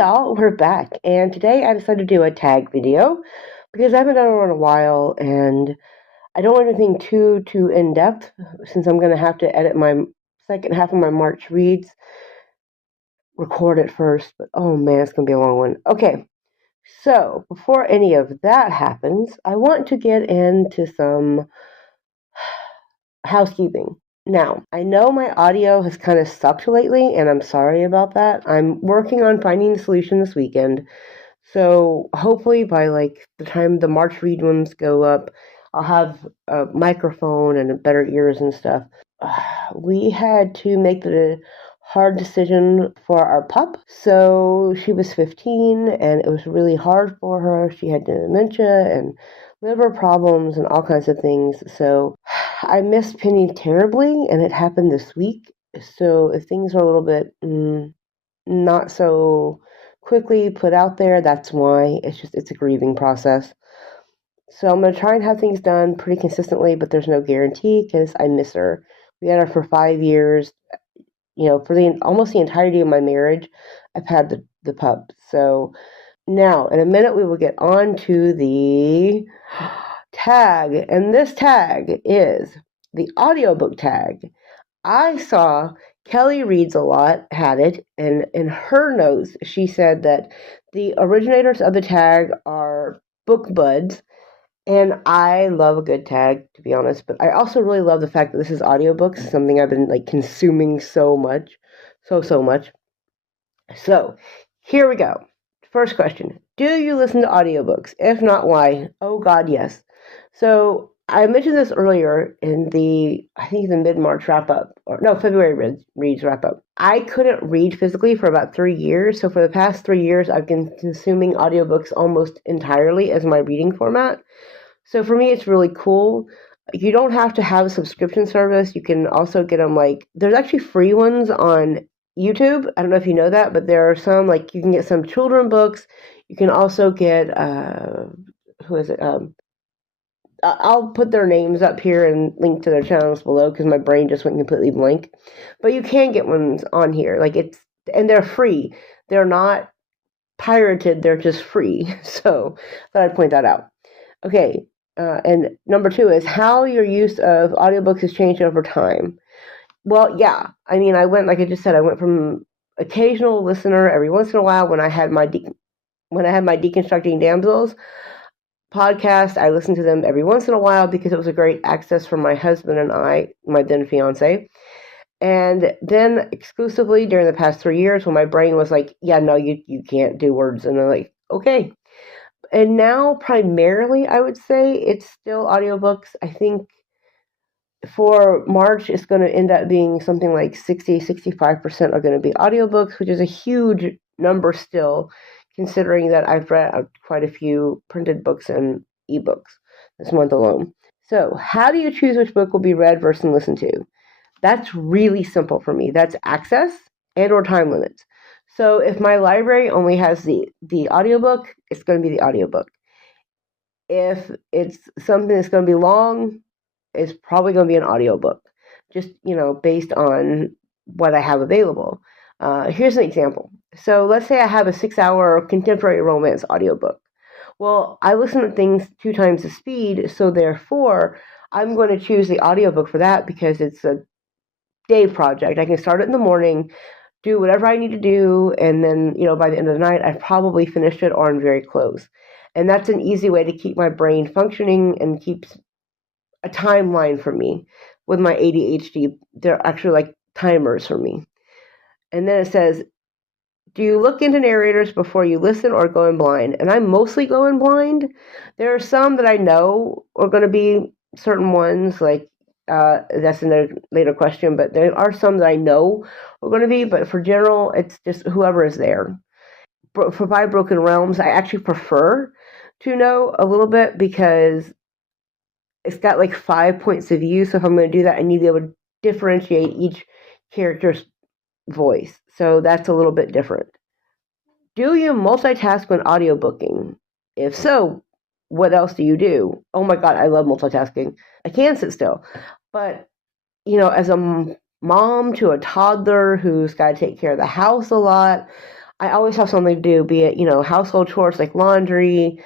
y'all, we're back, and today I decided to do a tag video because I haven't done one in a while, and I don't want anything too in-depth since I'm going to have to edit my second half of my March reads, record it first, but oh man, it's going to be a long one. Okay, so before any of that happens, I want to get into some housekeeping. Now, I know my audio has kind of sucked lately, and I'm sorry about that. I'm working on finding the solution this weekend. So hopefully by the time the March read ones go up, I'll have a microphone and better ears and stuff. We had to make the hard decision for our pup. So she was 15 and it was really hard for her. She had dementia and liver problems and all kinds of things. So I missed Penny terribly, and it happened this week. So if things are a little bit not so quickly put out there, that's why. It's a grieving process. So I'm going to try and have things done pretty consistently, but there's no guarantee because I miss her. We had her for 5 years. For almost the entirety of my marriage, I've had the pup. So now, in a minute, we will get on to the tag, and this tag is the audiobook tag. I saw Kelly Reads a Lot had it, and in her notes, she said that the originators of the tag are book buds, and I love a good tag, to be honest, but I also really love the fact that this is audiobooks, something I've been consuming so much. So, here we go. First question, do you listen to audiobooks? If not, why? Oh God, yes. So I mentioned this earlier in the mid-March wrap-up, February reads wrap-up. I couldn't read physically for about 3 years, so for the past 3 years, I've been consuming audiobooks almost entirely as my reading format. So for me, it's really cool. You don't have to have a subscription service. You can also get them there's actually free ones on YouTube. I don't know if you know that, but there are some, you can get some children books. You can also get, who is it? I'll put their names up here and link to their channels below because my brain just went completely blank. But you can get ones on here. And they're free. They're not pirated. They're just free. So I thought I'd point that out. Okay. And number 2 is how your use of audiobooks has changed over time. Well, yeah. I mean, I went from occasional listener every once in a while when I had my Deconstructing Damsels podcast. I listened to them every once in a while because it was a great access for my husband and I, my then fiance. And then exclusively during the past 3 years when my brain was yeah, no, you can't do words. And I'm okay. And now primarily I would say it's still audiobooks. I think for March, it's going to end up being something like 65% are going to be audiobooks, which is a huge number still, considering that I've read quite a few printed books and ebooks this month alone. So how do you choose which book will be read versus listened to? That's really simple for me. That's access and or time limits. So if my library only has the audiobook, it's going to be the audiobook. If it's something that's going to be long, it's probably going to be an audiobook, just, based on what I have available. Here's an example. So let's say I have a 6-hour contemporary romance audiobook. Well, I listen to things 2 times the speed, so therefore I'm going to choose the audiobook for that because it's a day project. I can start it in the morning, do whatever I need to do, and then, by the end of the night, I've probably finished it or I'm very close. And that's an easy way to keep my brain functioning and keeps a timeline for me. With my ADHD, they're actually timers for me. And then it says, do you look into narrators before you listen or go in blind? And I'm mostly going blind. There are some that I know are going to be certain ones, that's in a later question, but there are some that I know are going to be, but for general, it's just whoever is there. For 5 Broken Realms, I actually prefer to know a little bit because it's got 5 points of view. So if I'm going to do that, I need to be able to differentiate each character's voice. So that's a little bit different. Do you multitask when audiobooking? If so, what else do you do? Oh my God, I love multitasking. I can sit still. But, as a mom to a toddler who's got to take care of the house a lot, I always have something to do, be it, household chores like laundry,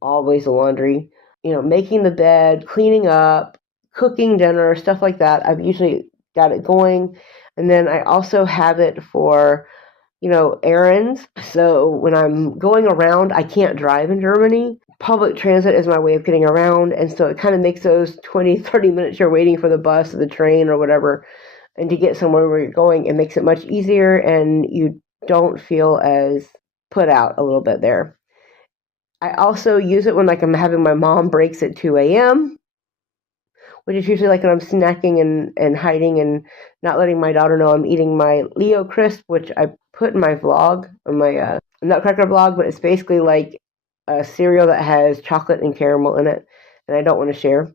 always the laundry, making the bed, cleaning up, cooking dinner, stuff like that. I've usually got it going. And then I also have it for, errands. So when I'm going around, I can't drive in Germany. Public transit is my way of getting around. And so it kind of makes those 20, 30 minutes you're waiting for the bus or the train or whatever, and to get somewhere where you're going, it makes it much easier, and you don't feel as put out a little bit there. I also use it when I'm having my mom breaks at 2 a.m., which is usually when I'm snacking and hiding and not letting my daughter know I'm eating my Leo Crisp, which I put in my vlog, on my Nutcracker vlog, but it's basically like a cereal that has chocolate and caramel in it, and I don't want to share.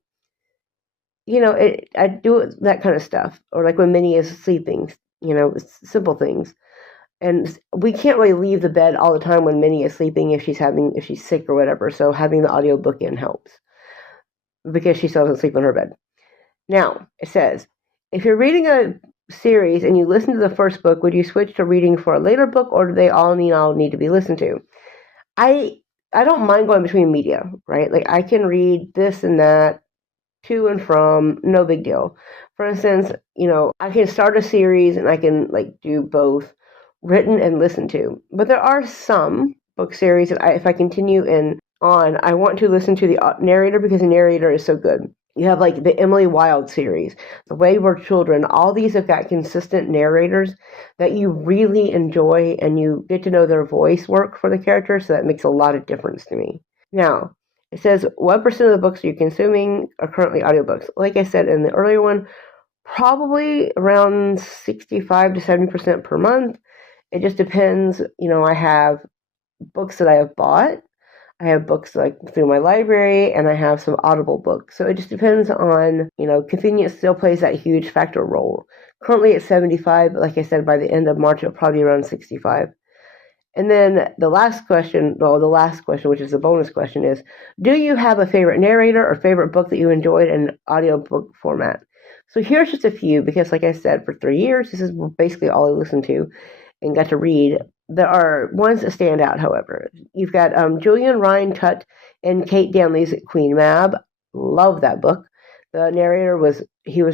I do that kind of stuff. Or when Minnie is sleeping, simple things. And we can't really leave the bed all the time when Minnie is sleeping if she's sick or whatever. So having the audiobook in helps, because she still doesn't sleep in her bed. Now, it says, if you're reading a series and you listen to the first book, would you switch to reading for a later book, or do they all need to be listened to? I don't mind going between media, right? I can read this and that, to and from, no big deal. For instance, I can start a series and I can do both written and listen to. But there are some book series that if I continue on, I want to listen to the narrator, because the narrator is so good. You have the Emily Wilde series, The Wayward Children. All these have got consistent narrators that you really enjoy, and you get to know their voice work for the characters, so that makes a lot of difference to me. Now, it says, what % of the books you're consuming are currently audiobooks? Like I said in the earlier one, probably around 65 to 70% per month. It just depends. I have books that I have bought. I have books through my library, and I have some Audible books. So it just depends on, convenience still plays that huge factor role. Currently it's 75, but like I said, by the end of March, it'll probably be around 65. And then the last question, which is the bonus question, is, do you have a favorite narrator or favorite book that you enjoyed in audiobook format? So here's just a few, because like I said, for 3 years, this is basically all I listened to and got to read. There are ones that stand out, however. You've got Julian Ryan Tutt and Kate Danley's Queen Mab. Love that book. The narrator was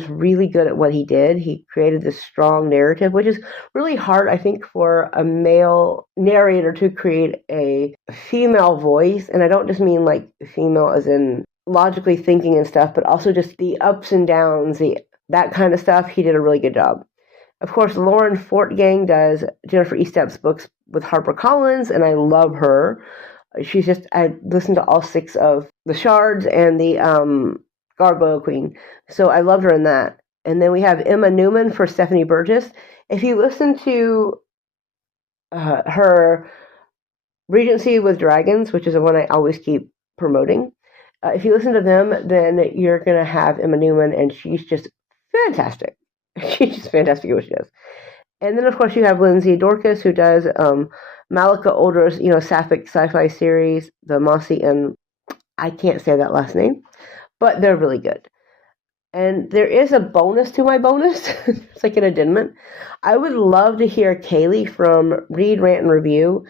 really good at what he did. He created this strong narrative, which is really hard, I think, for a male narrator to create a female voice. And I don't just mean female as in logically thinking and stuff, but also just the ups and downs, that kind of stuff. He did a really good job. Of course, Lauren Fortgang does Jennifer Estep's books with HarperCollins, and I love her. I listened to all 6 of The Shards and the Gargoyle Queen, so I loved her in that. And then we have Emma Newman for Stephanie Burgess. If you listen to her Regency with Dragons, which is the one I always keep promoting, if you listen to them, then you're going to have Emma Newman, and she's just fantastic. She's just fantastic at what she does. And then, of course, you have Lindsay Dorcas, who does Malika Older's, sapphic sci-fi series, The Mossy, and I can't say that last name, but they're really good. And there is a bonus to my bonus. It's like an addendum. I would love to hear Kaylee from Read, Rant, and Review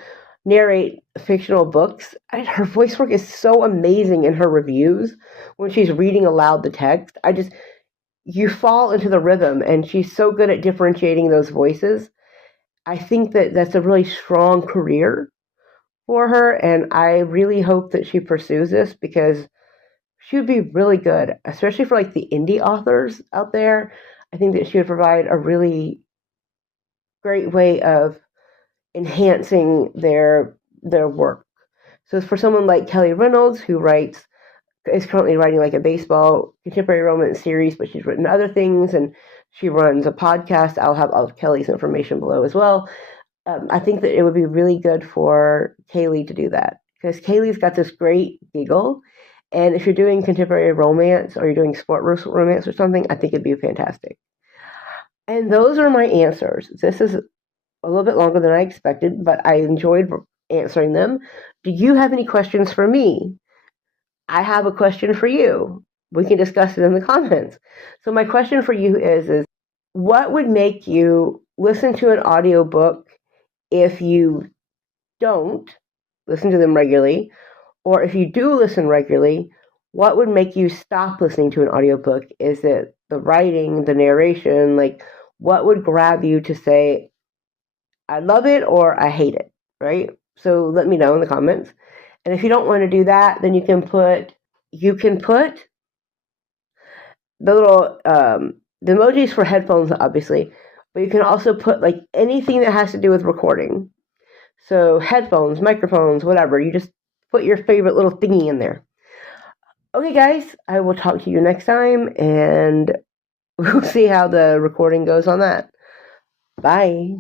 narrate fictional books. Her voice work is so amazing in her reviews when she's reading aloud the text. You fall into the rhythm, and she's so good at differentiating those voices. I think that's a really strong career for her, and I really hope that she pursues this, because she would be really good, especially for the indie authors out there. I think that she would provide a really great way of enhancing their work. So for someone like Kelly Reynolds, who is currently writing a baseball contemporary romance series, but she's written other things, and she runs a podcast. I'll have all of Kelly's information below as well. I think that it would be really good for Kaylee to do that, because Kaylee's got this great giggle, and if you're doing contemporary romance or you're doing sport romance or something, I think it'd be fantastic. And those are my answers. This is a little bit longer than I expected, but I enjoyed answering them. Do you have any questions for me? I have a question for you. We can discuss it in the comments. So my question for you is what would make you listen to an audiobook if you don't listen to them regularly, or if you do listen regularly, what would make you stop listening to an audiobook? Is it the writing, the narration? Like, what would grab you to say, I love it or I hate it, right? So let me know in the comments. And if you don't want to do that, then you can put the little the emojis for headphones, obviously, but you can also put like anything that has to do with recording. So headphones, microphones, whatever. You just put your favorite little thingy in there. Okay, guys, I will talk to you next time, and we'll see how the recording goes on that. Bye.